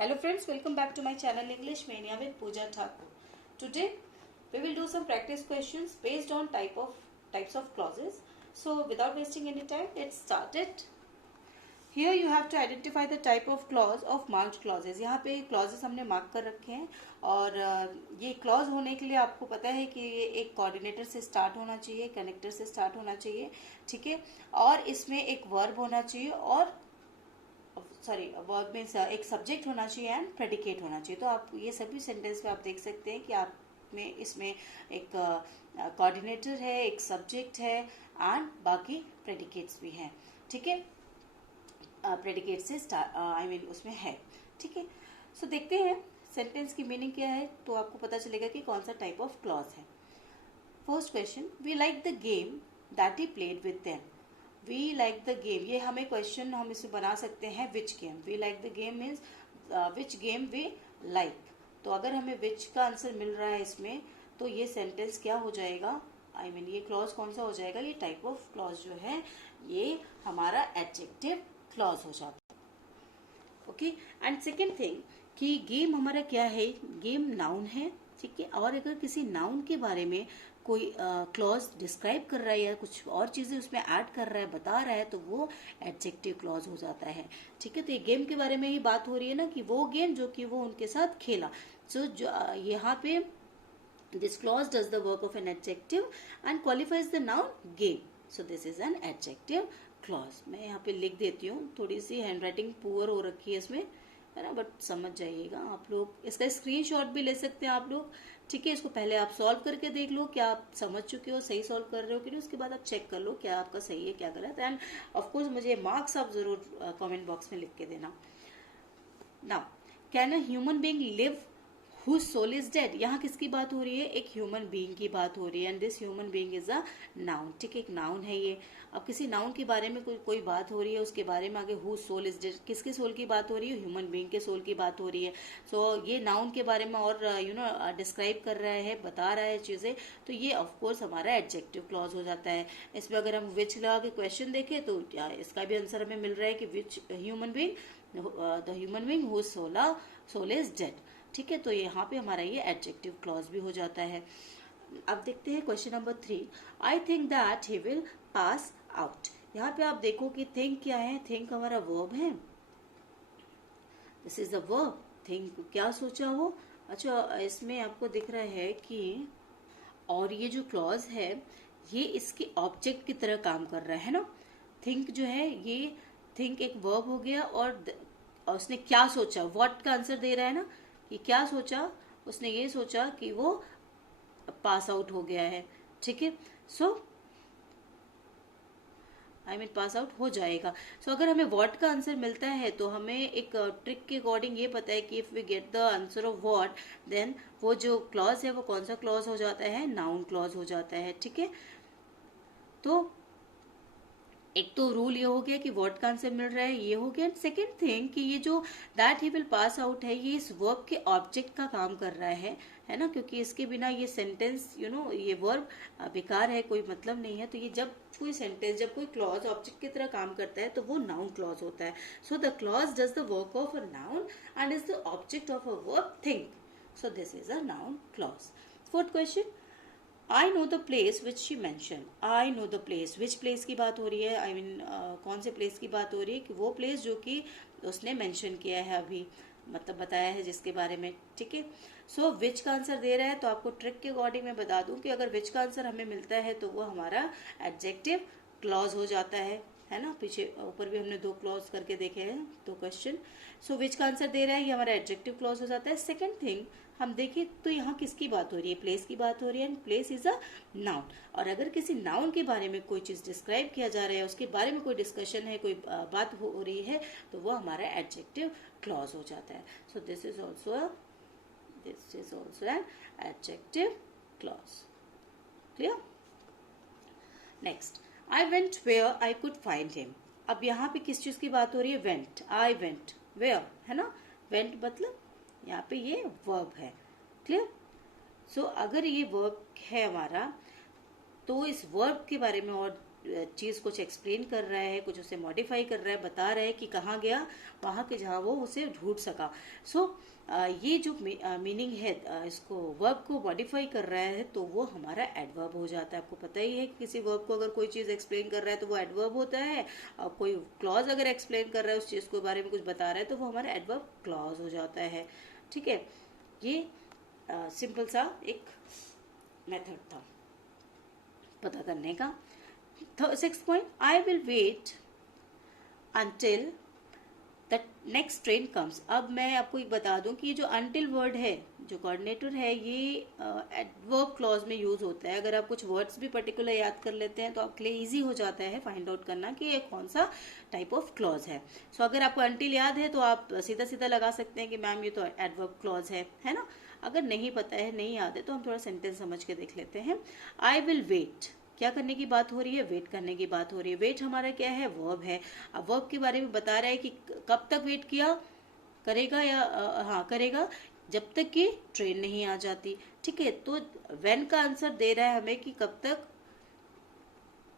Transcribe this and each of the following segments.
Hello friends, welcome back to my channel English Mania with Pooja Thakur. Today we will do some practice questions based on types of clauses. So without wasting any time, let's start it. Here you have to identify the type of clause of marked clauses. यहाँ पे clauses हमने mark कर रखे हैं और ये clause होने के लिए आपको पता है कि ये एक coordinator से start होना चाहिए, connector से start होना चाहिए, ठीक है, और इसमें एक verb होना चाहिए और वर्ब में एक सब्जेक्ट होना चाहिए एंड प्रेडिकेट होना चाहिए. तो आप ये सभी सेंटेंस में आप देख सकते हैं कि आप में इसमें एक कोऑर्डिनेटर है, एक सब्जेक्ट है एंड बाकी प्रेडिकेट्स भी हैं, ठीक है. प्रेडिकेट से उसमें है, ठीक है. सो देखते हैं सेंटेंस की मीनिंग क्या है, तो आपको पता चलेगा कि कौन सा टाइप ऑफ क्लॉज है. First question, we like the game that he played with them. We like the game, ये हमें क्वेश्चन हम इसे बना सकते हैं which game. We like the game means which game we like. तो अगर हमें विच का आंसर मिल रहा है इसमें, तो ये सेंटेंस क्या हो जाएगा, ये क्लॉज कौन सा हो जाएगा, ये टाइप ऑफ क्लॉज जो है ये हमारा एडजेक्टिव क्लॉज हो जाता है. ओके. एंड सेकेंड थिंग कि गेम हमारा क्या है, गेम नाउन है, ठीक है. और अगर किसी नाउन के बारे में कोई क्लॉज डिस्क्राइब कर रहा है या कुछ और चीजें उसमें ऐड कर रहा है, बता रहा है, तो वो एडजेक्टिव क्लॉज हो जाता है, ठीक है. तो ये गेम के बारे में ही बात हो रही है ना, कि वो गेम जो कि वो उनके साथ खेला. सो यहाँ पे this clause does the work of an adjective and qualifies the noun game. So this is an adjective clause. मैं यहाँ पे लिख देती हूँ, थोड़ी सी हैंडराइटिंग पुअर हो रखी है इसमें, है ना, बट समझ जाइएगा आप लोग. इसका स्क्रीनशॉट भी ले सकते हैं आप लोग, ठीक है. इसको पहले आप सॉल्व करके देख लो, क्या आप समझ चुके हो, सही सॉल्व कर रहे हो कि नहीं. उसके बाद आप चेक कर लो क्या आपका सही है क्या गलत. एंड ऑफ कोर्स मुझे मार्क्स आप जरूर कमेंट बॉक्स में लिख के देना. Now, can a human being live whose soul is dead. यहाँ किसकी बात हो रही है, एक ह्यूमन बीइंग की बात हो रही है. And this human being is a noun, ठीक है, एक नाउन है ये. अब किसी नाउन के बारे में कोई बात हो रही है, उसके बारे में आगे whose soul is dead, किसके सोल की बात हो रही है, ह्यूमन बीइंग के सोल की बात हो रही है. सो ये नाउन के बारे में और डिस्क्राइब कर रहा है, बता रहा है चीजें, तो ये ऑफकोर्स हमारा एडजेक्टिव क्लॉज हो जाता है. इसमें अगर हम विच लगा के क्वेश्चन देखें तो इसका भी आंसर हमें मिल रहा है कि which human being, the human being whose soul is dead, ठीक है. तो यहाँ पे हमारा ये एडजेक्टिव क्लॉज भी हो जाता है. अब देखते हैं question number 3. I think that he will pass out. यहाँ पे आप देखो कि थिंक क्या है, थिंक हमारा वर्ब है. This is the verb. Think क्या सोचा वो. अच्छा, इसमें आपको दिख रहा है कि और ये जो क्लॉज है ये इसके ऑब्जेक्ट की तरह काम कर रहा है ना. थिंक जो है, ये थिंक एक वर्ब हो गया और उसने क्या सोचा, व्हाट का आंसर दे रहा है ना, कि क्या सोचा, उसने ये सोचा कि वो पास आउट हो गया है, ठीक है. सो पास आउट हो जाएगा. सो अगर हमें व्हाट का आंसर मिलता है तो हमें एक ट्रिक के अकॉर्डिंग ये पता है कि if we get the answer of what, then वो जो क्लॉज है वो कौन सा क्लॉज हो जाता है, नाउन क्लॉज हो जाता है, ठीक है. तो एक तो रूल ये हो गया कि व्हाट का आंसर मिल रहा है, ये हो गया. सेकेंड थिंग कि ये जो that he will pass out है, ये इस वर्ब के ऑब्जेक्ट का काम कर रहा है ना, क्योंकि इसके बिना ये सेंटेंस ये वर्ब बेकार है, कोई मतलब नहीं है. तो ये जब कोई सेंटेंस, जब कोई क्लॉज ऑब्जेक्ट की तरह काम करता है तो वो नाउन क्लॉज होता है. So the clause does the work of a noun and is the object of a verb think. So this is a noun clause. Fourth question, I know the place which she mentioned. I know the place. Which place की बात हो रही है, कौन से place की बात हो रही है, कि वो place जो कि उसने mention किया है अभी, मतलब बताया है जिसके बारे में, ठीक है. सो which का आंसर दे रहा है, तो आपको ट्रिक के अकॉर्डिंग मैं बता दूं कि अगर which का आंसर हमें मिलता है तो वो हमारा एडजेक्टिव क्लॉज हो जाता है ना. पीछे ऊपर भी हमने 2 क्लॉज करके देखे हैं, 2 क्वेश्चन. सो विच का आंसर दे रहा है, ये हमारा एडजेक्टिव क्लॉज हो जाता है. सेकेंड थिंग हम देखें तो यहाँ किसकी बात हो रही है, प्लेस की बात हो रही है. And place is a noun. और अगर किसी नाउन के बारे में कोई चीज डिस्क्राइब किया जा रहा है, उसके बारे में कोई डिस्कशन है, कोई बात हो रही है, तो वो हमारा एडजेक्टिव क्लॉज हो जाता है. So this is also an adjective clause. Clear. Next, I went where I could find him. अब यहाँ पे किस चीज की बात हो रही है, वेंट. आई वेंट वेयर, है ना. वेंट मतलब यहाँ पे ये वर्ब है. क्लियर. सो अगर ये वर्ब है हमारा, तो इस वर्ब के बारे में और चीज़ कुछ एक्सप्लेन कर रहा है, कुछ उसे मॉडिफाई कर रहा है, बता रहा है कि कहाँ गया, वहाँ के जहाँ वो उसे ढूंढ सका। सो ये जो मीनिंग है, इसको वर्ब को मॉडिफाई कर रहा है, तो वो हमारा एडवर्ब हो जाता है। आपको पता ही है कि किसी वर्ब को अगर कोई चीज़ एक्सप्लेन कर रहा है तो वो एडवर्ब होता है, और कोई क्लॉज अगर एक्सप्लेन कर रहा है, उस चीज़ के बारे में कुछ बता रहा है, तो वो हमारा एडवर्ब क्लॉज हो जाता है। ठीक है, ये सिंपल सा एक मेथड था पता करने का। 6th point, I will wait until the next train comes. अब मैं आपको एक बता दूं कि ये जो अंटिल वर्ड है, जो कोऑर्डिनेटर है, ये एडवर्ब क्लॉज में यूज होता है। अगर आप कुछ वर्ड्स भी पर्टिकुलर याद कर लेते हैं तो आपके लिए इजी हो जाता है फाइंड आउट करना कि ये कौन सा टाइप ऑफ क्लॉज है। सो अगर आपको अंटिल याद है तो आप सीधा सीधा लगा सकते हैं कि मैम ये तो एडवर्ब क्लॉज है ना। अगर नहीं पता है, नहीं याद है, तो हम थोड़ा सेंटेंस समझ के देख लेते हैं। आई विल वेट, क्या करने की बात हो रही है? वेट करने की बात हो रही है। वेट हमारा क्या है? वर्ब है। अब वर्ब के बारे में बता रहा है कि कब तक वेट किया करेगा, या हाँ करेगा जब तक कि ट्रेन नहीं आ जाती। ठीक है, तो व्हेन का आंसर दे रहा है हमें कि कब तक,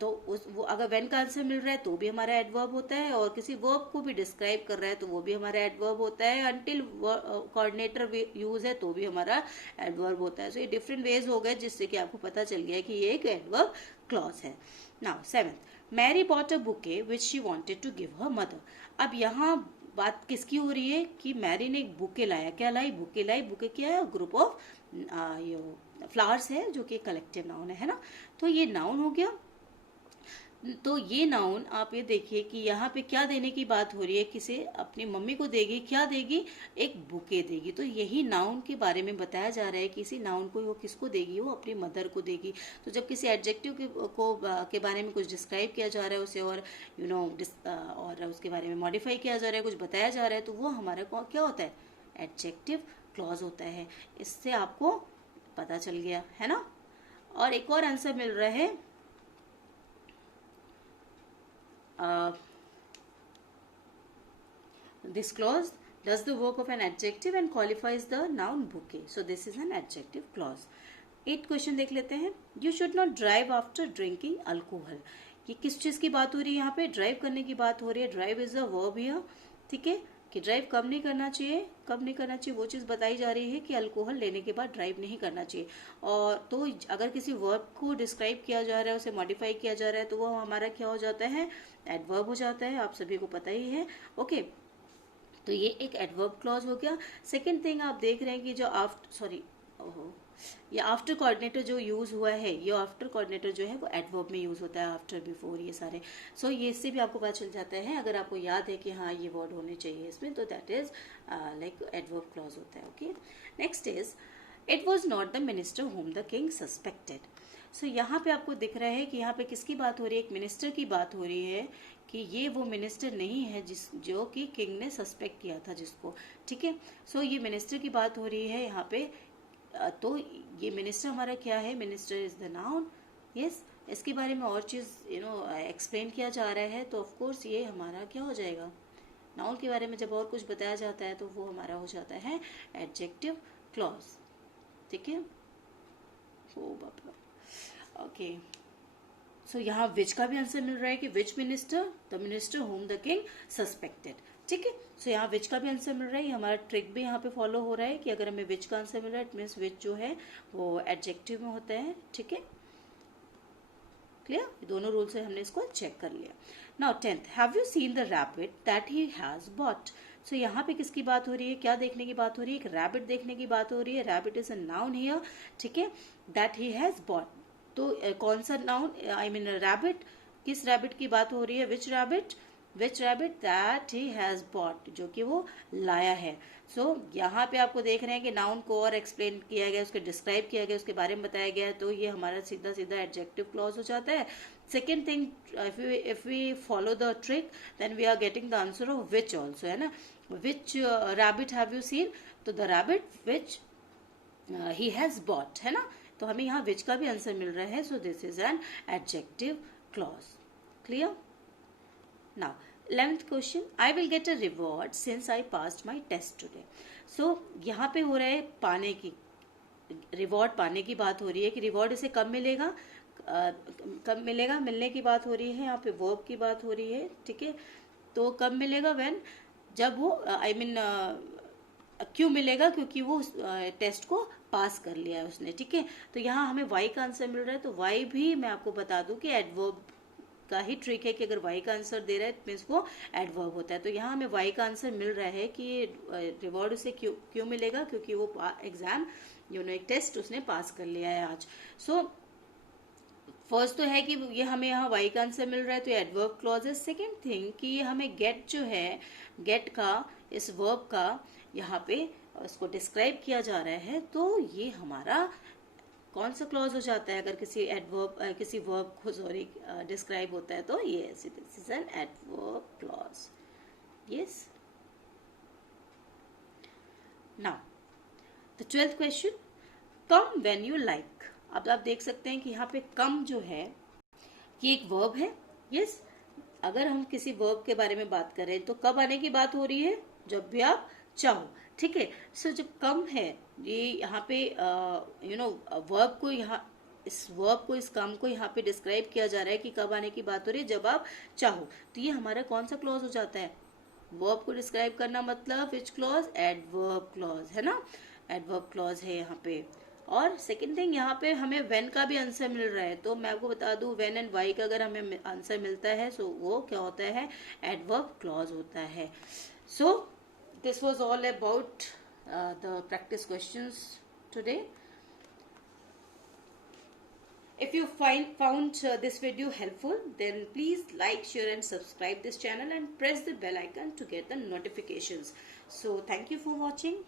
तो वो अगर व्हेन का आंसर मिल रहा है तो भी हमारा एडवर्ब होता है, और किसी वर्ब को भी डिस्क्राइब कर रहा है तो वो भी हमारा एडवर्ब होता है। अंटिल कोऑर्डिनेटर यूज है तो भी हमारा एडवर्ब होता है। सो ये डिफरेंट वेज हो गए जिससे कि आपको पता चल गया कि ये एक एडवर्ब क्लॉज है। Now 7th, Mary bought a bouquet which she wanted to give her mother. अब यहाँ बात किसकी हो रही है कि मैरी ने एक बुके लाया। क्या लाई? बुके लाई। बुके क्या है? ग्रुप ऑफ फ्लावर्स है, जो कि कलेक्टिव नाउन है ना। तो ये नाउन हो गया। तो ये नाउन आप ये देखिए कि यहाँ पे क्या देने की बात हो रही है, किसे अपनी मम्मी को देगी, क्या देगी? एक बुके देगी। तो यही नाउन के बारे में बताया जा रहा है कि इसी नाउन को वो किसको देगी? वो अपनी मदर को देगी। तो जब किसी एडजेक्टिव के बारे में कुछ डिस्क्राइब किया जा रहा है उसे, और और उसके बारे में मॉडिफाई किया जा रहा है, कुछ बताया जा रहा है, तो वो हमारा क्या होता है? एडजेक्टिव क्लॉज होता है। इससे आपको पता चल गया है ना। और एक और आंसर मिल रहा है, this clause does the work of an adjective and qualifies the noun bouquet. So this is an adjective clause. 8 question देख लेते हैं। You should not drive after drinking alcohol. ये किस चीज की बात हो रही है? यहाँ पे ड्राइव करने की बात हो रही है। Drive is a verb here. ठीक है, कि ड्राइव कब नहीं करना चाहिए, कब नहीं करना चाहिए, वो चीज़ बताई जा रही है कि अल्कोहल लेने के बाद ड्राइव नहीं करना चाहिए। और तो अगर किसी वर्ब को डिस्क्राइब किया जा रहा है, उसे मॉडिफाई किया जा रहा है, तो वो हमारा क्या हो जाता है? एडवर्ब हो जाता है। आप सभी को पता ही है। ओके, तो ये एक एडवर्ब क्लॉज हो गया। सेकेंड थिंग आप देख रहे हैं कि जो ये आफ्टर कोऑर्डिनेटर जो यूज हुआ है, ये आफ्टर कोऑर्डिनेटर जो है वो एडवर्ब में यूज होता है, आफ्टर, बिफोर, ये सारे। सो ये इससे भी आपको पता चल जाता है, अगर आपको याद है कि हाँ ये वर्ड होने चाहिए इसमें, तो that is like adverb clause होता है। Okay, next is it was not the minister whom the king suspected. So यहाँ पे आपको दिख रहा है कि यहाँ पे किसकी बात हो रही है? एक मिनिस्टर की बात हो रही है कि ये वो मिनिस्टर नहीं है जो कि किंग ने सस्पेक्ट किया था जिसको। ठीक है, सो ये मिनिस्टर की बात हो रही है यहाँ पे। तो ये मिनिस्टर हमारा क्या है? Minister is the noun. Yes, इसके बारे में और चीज एक्सप्लेन किया जा रहा है, तो ऑफ कोर्स ये हमारा क्या हो जाएगा? नाउन के बारे में जब और कुछ बताया जाता है तो वो हमारा हो जाता है एडजेक्टिव क्लॉज। ठीक है, ओ बाबा। ओके, सो यहाँ विच का भी आंसर मिल रहा है कि which minister? The minister whom the king suspected. ठीक है, सो यहाँ विच का भी आंसर मिल रहा है। हमारा ट्रिक भी यहाँ पे फॉलो हो रहा है कि अगर हमें विच का आंसर मिल रहा है, इट मीन्स विच जो है वो एडजेक्टिव में होता है। ठीक है, क्लियर? दोनों रूल से हमने इसको चेक कर लिया। Now 10th, have you seen the rabbit that he has bought. So यहाँ पे किसकी बात हो रही है? क्या देखने की बात हो रही है? एक रैबिट देखने की बात हो रही है। Rabbit is a noun here. ठीक है, दैट ही हैज बॉट, तो कौन सा नाउन? I mean rabbit. किस रैबिट की बात हो रही है? Which rabbit? Which rabbit that he has bought, जो कि वो लाया है। सो यहाँ पे आपको देख रहे हैं कि नाउन को और एक्सप्लेन किया गया, उसके डिस्क्राइब किया गया, उसके बारे में बताया गया है, तो ये हमारा सीधा सीधा एडजेक्टिव क्लॉज हो जाता है। Second thing, if we follow the trick then we are getting the answer of which also, है ना। Which rabbit have you seen? तो the rabbit which he has bought, है ना। तो हमें यहाँ विच का भी आंसर मिल रहा है। So this is an adjective clause. Clear? Now 11th question, I will get a reward since I passed my test today. So यहाँ पे हो रहा है पाने की, रिवॉर्ड पाने की बात हो रही है कि रिवॉर्ड इसे कब मिलेगा? कब मिलेगा, मिलने की बात हो रही है, यहाँ पे वर्ब की बात हो रही है, ठीक है। तो कब मिलेगा, व्हेन, जब वो आई मीन क्यों मिलेगा, क्योंकि वो टेस्ट को पास कर लिया है उसने, ठीक है। तो यहाँ हमें वाई का आंसर मिल रहा है, तो वाई भी मैं आपको बता दूं कि एडवर्ब का ही ट्रिक है कि अगर वाई का आंसर दे रहा है मीन्स वो एडवर्ब होता है। तो यहाँ हमें वाई का आंसर मिल रहा है कि रिवॉर्ड उसे क्यों मिलेगा, क्योंकि वो एग्जाम एक टेस्ट उसने पास कर लिया है आज। सो फर्स्ट तो है कि ये हमें यहाँ वाई का आंसर मिल रहा है, तो एडवर्ब क्लॉज है। सेकेंड थिंग कि हमें गेट जो है, गेट का, इस वर्ब का यहाँ पे इसको डिस्क्राइब किया जा रहा है, तो ये हमारा कौन सा क्लॉज हो जाता है, अगर किसी एडवर्ब किसी वर्ब को सॉरी डिस्क्राइब होता है, तो ये this is an adverb clause. Yes, now the 12th question, come when you like. अब आप देख सकते हैं कि यहाँ पे कम जो है ये एक वर्ब है। यस, अगर हम किसी वर्ब के बारे में बात करें तो कब आने की बात हो रही है, जब भी आप चाहो, ठीक है। सो जब कम है, ये यहाँ पे वर्ब को, यहाँ इस वर्ब को, इस काम को यहाँ पे डिस्क्राइब किया जा रहा है कि कब आने की बात हो रही है, जब आप चाहो। तो ये हमारा कौन सा क्लॉज हो जाता है, वर्ब को डिस्क्राइब करना, मतलब विच क्लॉज, एडवर्ब क्लॉज, है ना, एडवर्ब क्लॉज है यहाँ पे। और सेकंड थिंग, यहाँ पे हमें व्हेन का भी आंसर मिल रहा है, तो मैं आपको बता दूं व्हेन एंड वाई का अगर हमें आंसर मिलता है, सो वो क्या होता है, एडवर्ब क्लॉज होता है। सो this was all about the practice questions today. If you found this video helpful, then please like, share and subscribe this channel and press the bell icon to get the notifications. So thank you for watching.